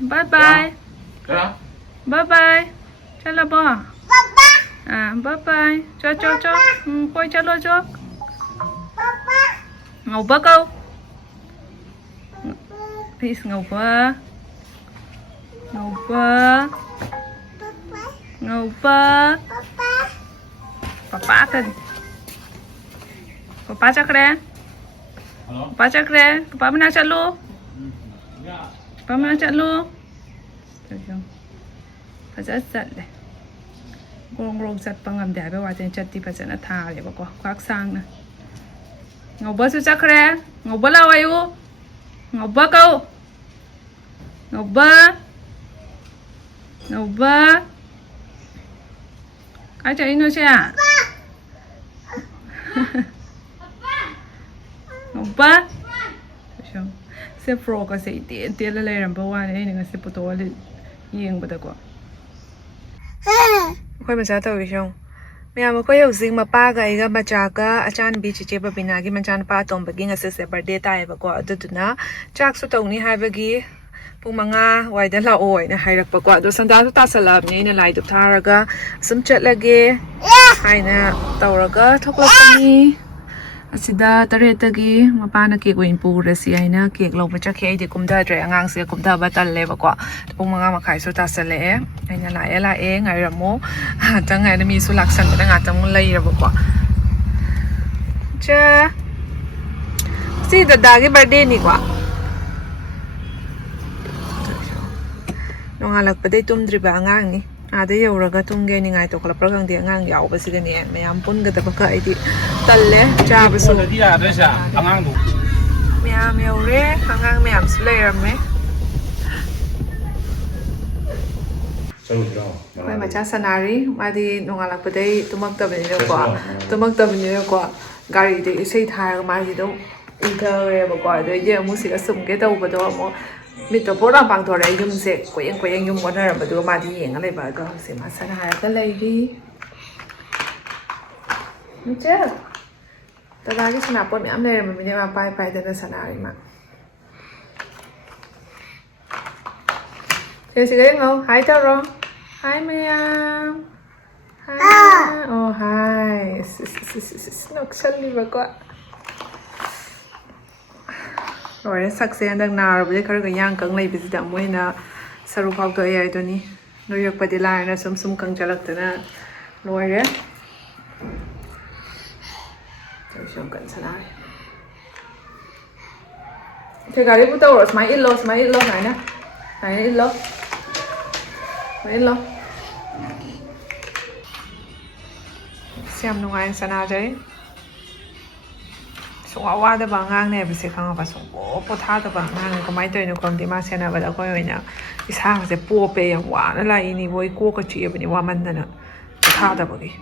Bye bye. Bye bye. Chalo ba? Bye bye. Cho. Koi chalo cho. Ngầu ba câu. Please ngầu ba. Ngầu ba. Ngầu ba. Papa kan. Papa chắc kre. Papa chắc kre. Papa mana chalo. Papa mana chalo. Fazat le. Rong sat pangam de ba wa chen chat ti fazana tha le ba ko kwak sang na. Ngầu ba su chắc kre. Ngầu ba lao ayu. Ngầu ba câu. Ngầu ba. Ngầu ba. Cái chạy nó xe à? Ngầu ba. Xe pro có sẽ tiền là lấy làm bao nhiêu này nên sẽ bắt đầu là yên bắt đầu qua. Khơi mà sao tao biết không? Mẹ mà có hiểu gì mà ba cái cái baccha cái achan bị chế bà bina cái mình chan pa tông bagi ngay sẽ birthday tai bà qua đó tụi nó chắc số tông ní hai bagi pung mga wai da la oi na hairak pa kwa do sanda su ta salab ni na lai du tharaga sum chat lage haina tawraga thokla pani asida tare tagi mapana ke goin pu resi aina ke lo ba chakhe de kumda dre angang se kumda ba tal le ba kwa pung mga makhai su ta sale aina la e ngai ramo tang ngai na mi su laksan ba nga tang lai ra ba kwa cha si da ge birthday ni kwa nongalak pa day tumdriba angang ni ada yauraga tumge ni ngai to kala pragang di angang yaw ba siga ni mayam pun ga tabaka ai di talle cha ba su di ya da sha angang du mayam yaure angang mayam slayer me mai ma cha sanari madi nongalak pa day tumak ta bani ko gari de isei thar ma di do intare ba ko de ye mu siga sum ge do ba do mo mi to pora bang thore yum se koyeng yum wona ra ba do ma di yeng ale ba ga se ma sana ha ka lai ri mi che ta da gi sana pon am le mi ne ma pai da sana ri ma ke se ge ngau hai ta ro hai mayam hai oh hai nok chali ba ko rồi sắc xe đang nào rồi bây giờ cái yang cứng lấy bây giờ mới na saru phao tôi ai đó ni rồi giờ bắt đi lại na sum cứng chả lắc thế na rồi đấy rồi xong cẩn thận lại thế cái đấy bút tàu rồi smile ít lo này nè này ít lo xem nó ngay sao nào đấy wa da bangang ne bise khanga ba so po tha da bangang ko mai toino kom di ma sena ba da ko yoina isa se po pe yang wa na la ini voi ko ka chi ba ni wa man na tha da ba gi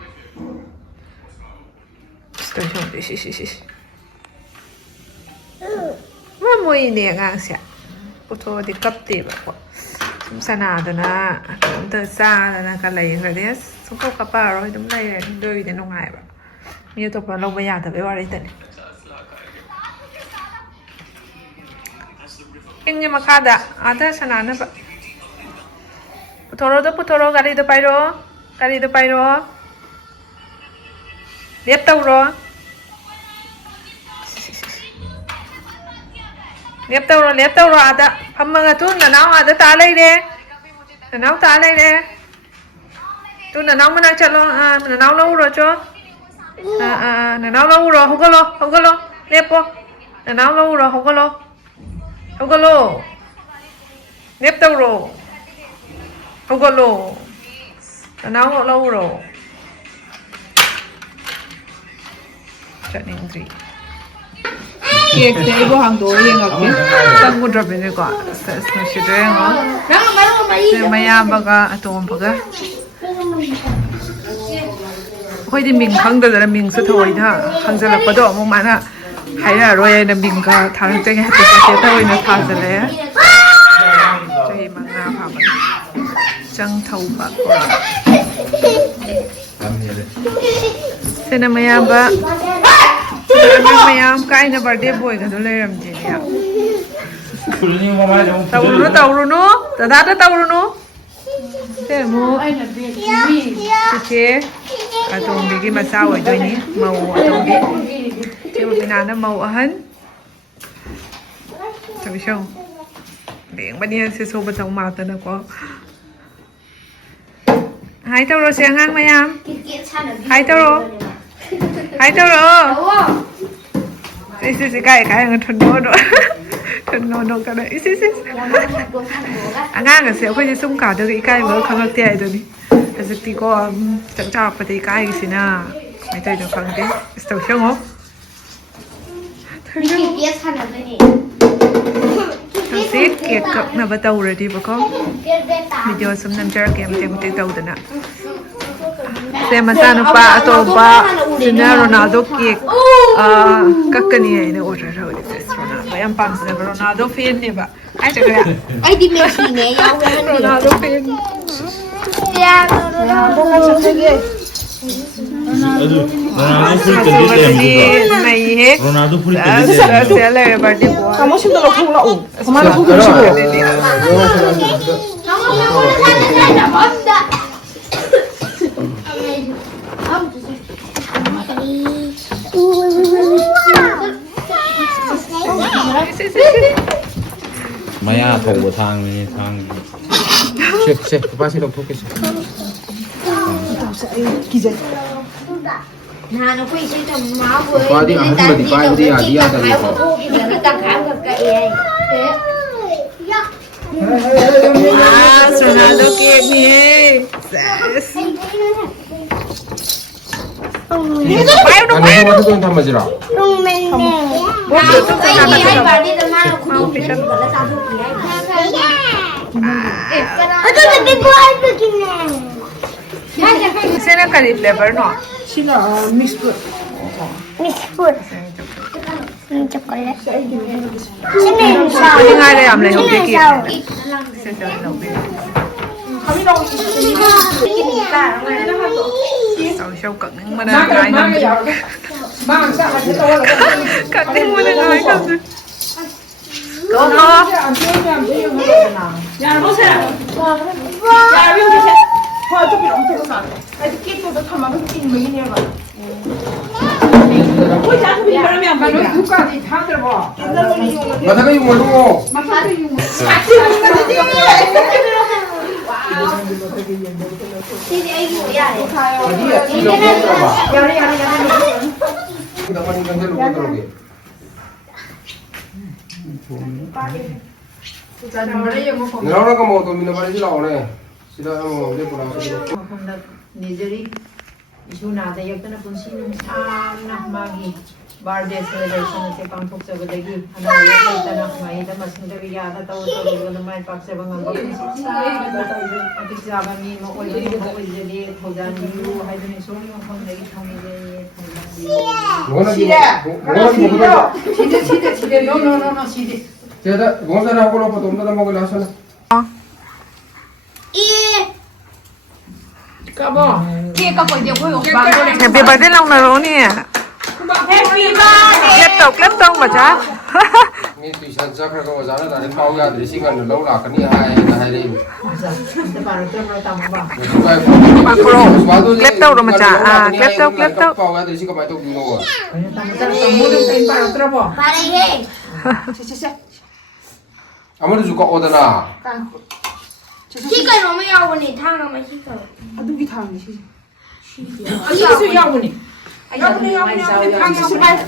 station de shi ma moi ne ngang sia po to di kap te ba ko sum sana da na ta sa na ka lai ra des sum ko ka pa ro dum lai doi de no ngai ba mi to pa lo ba ya da be wa ri ta Ingnya makada ada sana na ba putoro gari do pairo lep tau ro ada phamanga tu nanau ada ta lai de tu nanau mana chalo nanau lo ro cho nanau lo ro hogolo lepo nanau lo ro hogolo nếp tàu rồi hogolo nanau lo ro chọn nên gì Cake này bố hàng đồ yên ngọc kia tăng một drop này quả sẽ sẽ đấy ngó sẽ maya baga atom baga khôi đi mình khăng được là mình sẽ thôi ha khăng sẽ là có độ mong mana hay là rồi là mình cả thằng chơi hay là chơi thôi nó thà sẽ lấy chơi mang nào hả bạn trăng thâu bạc sẽ là maya ba mayam kai na birthday boy ka do le ram je ya tawru no 다다다 따오르노? 세모 치체 아동비기 마사 오이도니 마오 아동비 제부비나나 마오 아한 잠시만 링 바니한 세소 바정 마다나고 하이 타오로 세앙항 마얌 하이 타오로 하이 타오로 이시시 가이 가이 톤노도 톤노도 가나 이시시 아가가 세 어코지 숨가도 이까이 뭐 강학대 아이더니 아직티고 짝짝빠데 이까이시나 마이타이도 강대 스토 숑어 Nanti cake na ba tau ready ba ko? Video sum nam jar game te mutik tau dana. Se masano pa ato pa na Ronaldo cake kakani ai ne order ra ri se Ronaldo yang pam se Ronaldo fan ne ba. Ai ta ga. Ai di Messi ne ya wa ne. Ronaldo fan. Ya Ronaldo ka sa ge. Ronaldo full tadi Kamu sih udah langsung lau. Kemana aku bisa lo? Maya thầu thang này thang. Xe, ba xe đồng thuốc cái. Nah, nó quay trên tầm máu với Qua đi, không mà đi qua đi à đi à tại vì nó tăng khám gặp cái ấy. Ronaldo cake ni. Yes. Bayo no Ano mo ito yung tama Rung men nè. Cái gì hay bảo đi tầm nào cũng không biết là tao thuộc gì hay. Tôi là cái boy tôi kim nè. Sino ka ni flavor no? Sila mixed fruit. Miss Food. Chocolate. Sino yung sao? Pwede nga rin amlay yung Sino yung cake. sao? Sino yung Kami lang Tao siya kag nang manangay ng Bang, sa akin ito wala. kag nang manangay ka. Go mo. Yan mo siya. Yan mo siya. Hoy, ito pinong sa akin. Ay, kito ito tama ko kin mo yun ba. Hoy, sa akin marami ang bago buka di thader ba. Mata kayo mo. Sino yung yan? Kita paling kan lupa terus. Nilaunan kamu tuh minum aja lah oleh. Sila mo dia pulang sila. ꯃꯐꯝꯗ ꯅꯤꯖꯔꯤ ꯏꯁꯨꯅꯥꯗ ꯌꯦꯛꯇꯅ ꯄꯨꯟꯁꯤ ꯅꯨꯡꯁꯥꯡꯅ ꯃꯥꯒꯤ ꯕꯥꯔꯗꯦ celebration ꯑꯁꯤ ꯄꯥꯡꯊꯣꯛꯆꯕꯗꯒꯤ ꯑꯅꯥꯕ ꯂꯩꯇꯅ ꯃꯍꯩꯗ ꯃꯁꯤꯡꯗ ꯌꯥꯗ ꯇꯧꯔꯒ ꯃꯥꯏ ꯄꯥꯛꯆꯕ ꯉꯝꯕ ꯄꯨꯟꯁꯤ ꯃꯇꯤꯛ ꯆꯥꯕ ꯃꯤ ꯑꯃ ꯑꯣꯏꯕ ꯑꯣꯏꯖꯒꯦ ꯊꯧꯖꯥꯟꯕꯤꯌꯨ ꯍꯥꯏꯗꯨꯅ ꯏꯁꯣꯔꯒꯤ ꯃꯐꯝꯗꯒꯤ ꯊꯧꯅꯤꯖꯩ ꯊꯧꯖꯥꯟꯕꯤꯌꯨ 시대 no 시대 Tiada, gua sana aku lupa tuh, ntar mau ke sana. Happy birthday lang na ro ni. Happy birthday. Clip tong ba cha? Ini tulisan sakra kau sana tadi kau ya dari sini kan dulu lah, kan ini hai ini. Clip tong ro ma cha. Clip tong. Kau ya dari sini kau itu dulu. Pare he. Kamu tuh suka order lah. Chicken nó mới yêu này thang nó mới chicken. Adugi thang ni. Adugi su yawo ni. Yawo ni thang su bai.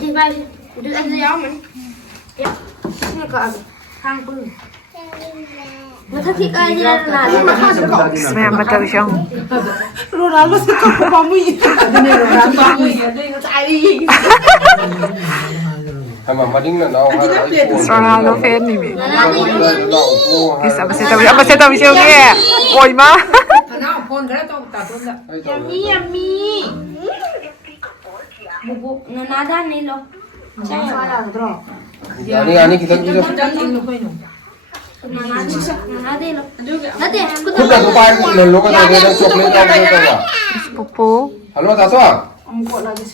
Chị bay được ăn gì không mình? Dạ. Nghe cỡ thang bự. Nó thắc thịt ai nha là nhưng mà không được. Smell ba tao siya. Ronaldo sa ko pa mo yi. Sama mading lah, nau. Ronaldo fan ni mi. Nó đi. Isa ba si tao siya ke? Oy ma. Yummy yummy. Bubu, nó nada ra này lo. Chẳng phải là rồi. Ani kita bisa. Nó nada đi lo. Nada, Kita tuh pakai lalu kan ada coklat apa apa. Pupu. Halo Taswa. Amko lagi.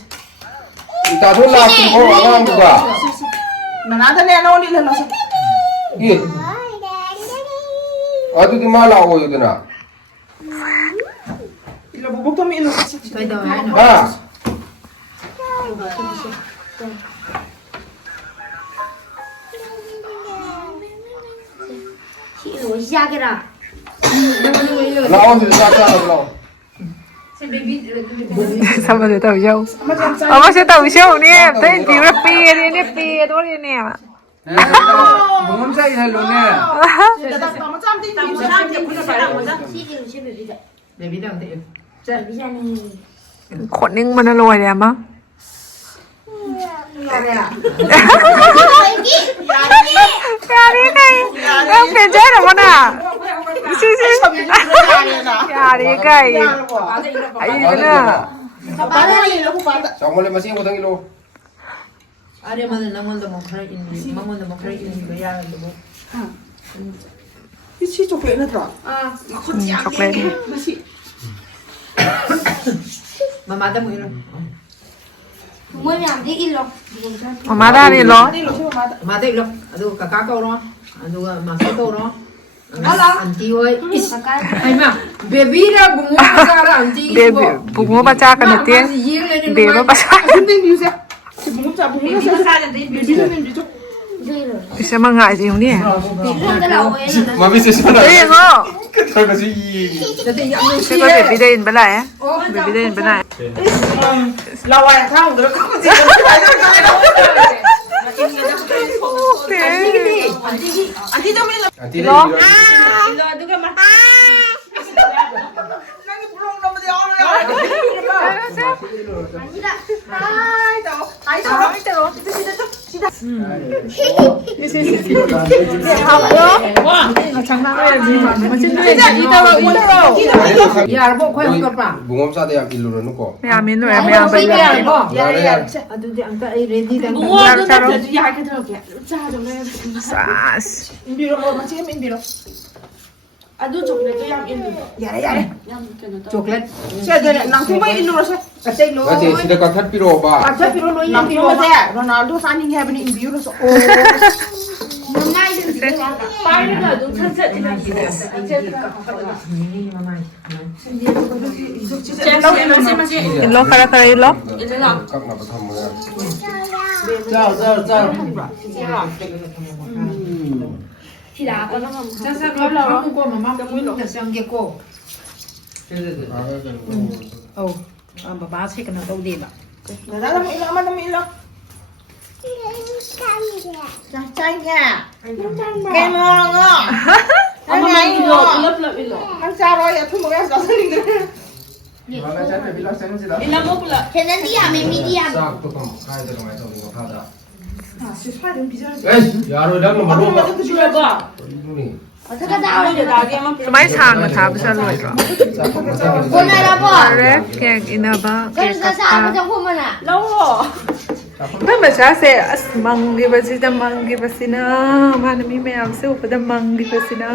Kita tuh lah tuh orang juga. Nanada ni ano ni lalo sa. Iya. ꯑꯗꯨꯗꯤ ꯃꯥ ꯂꯥꯛꯑꯣꯏꯗꯅ 일로 뭐 먹으면 일로 같이. ꯀꯩꯗꯧꯋꯦ ꯍꯥꯏꯅꯣ ꯍꯥ 이거 시작해라. ꯂꯥꯛꯑꯣ ꯑꯗꯨꯗꯤ ꯆꯥꯛ ꯆꯥꯔꯒ ꯂꯥꯛꯑꯣ Sama dia tahu jauh. Apa sih tahu jauh ni? Tapi dia pi dia pi tu dia ni. 붕어 사이 할로네 너무 짬 땡기. 시기로 집에 비자. เบบี้ต้องเตะ 자, 비자니. ขนนิ่งมันอร่อยเลยมั้ง ยาดีไงเริ่มเปลี่ยนใจหรอวะน่ะชิชิยาดีไงไอ้เนี่ย 바다에 일로 바다. 정말에 마시는 거 당기로 아래만은 남원도 뭐 그래 있니 망원도 뭐 그래 있니 그야 뭐 피치 초콜릿 들어. ช็อกโกแลต 맛이. 마마다 뭐 이런 뭐면 안 돼, 일로. มาม่าได้นี่เหรอ 일로 최고 바다. 마다 이런 아주 까까거로 아주가 마스도로 안티 왜 아이마 베비라 붕어가라 안티 เบบีบุกมาปะจ้ากันเตี้ยเบบีมาปะจ้า 근데 미우세. 붕어자 붕어자. 비비는 비죠. 이리로. ดิฉันมาง่ายจริงเนี่ย 이런 데라 오해는. 마비스 시원하 เฮ้ยก็ 그래서 이 ใช่ก็เบบีได้ยินไปไหนเบบีได้ยินไปไหน 라와야 사람 들어가고 지금. อันที่ เหรอ 일로 누가 말 나게 부러운 놈들 어려요. 아니다. 야뭐 거의 못 봐. 붕어 사대 약 일로는 놓고 ไม่เอามินด้วยไม่เอาไปเลย 야래 야 아두지 안까 이 레디 당 얇게 들어게. 자, 좀 해. สาส 인비로 뭐 맞지? 인비로. 아두 초콜릿 양 인비. 야래. 초콜릿 쟤들 낭통바 일로로 서. 갑자기 로 나한테 시대가 탓비로 봐 아 필요로 낭통바 돼. 로날도 사닝 해버니 인비로 서. 오. 빨리가 눈 천천히 일로 가라 가라 일로 깍나도 한 모양 티라, 꺼내면. 한국어 마마 보이는 생겼고 바바 색은 또 어디다 나라 뭐 일로 아마 뭐 일로. 자, 짜이게. 깨먹어. 엄마 일로. 한자로야 투모야 선생님들. 걔는 디아메 미디암. 싹 또좀 가야 되는 거 이거 하다 아, 씨, 살좀 비자지. 에이 야로 이런 거 아무 먹어 말도 주려봐. 이분이 어떻게 나오는데? สมัยช้างนะคะไม่ใช่เลยหรอ 보내라 봐. เรฟแกงอินาบะแกง 그래서 กับปลา 사고 좀 보면은. 나와. ถ้ามาช้าเสียมังกีบสิดามังกีบสินะมันมีแมวสู้ปดามังกีบสินะ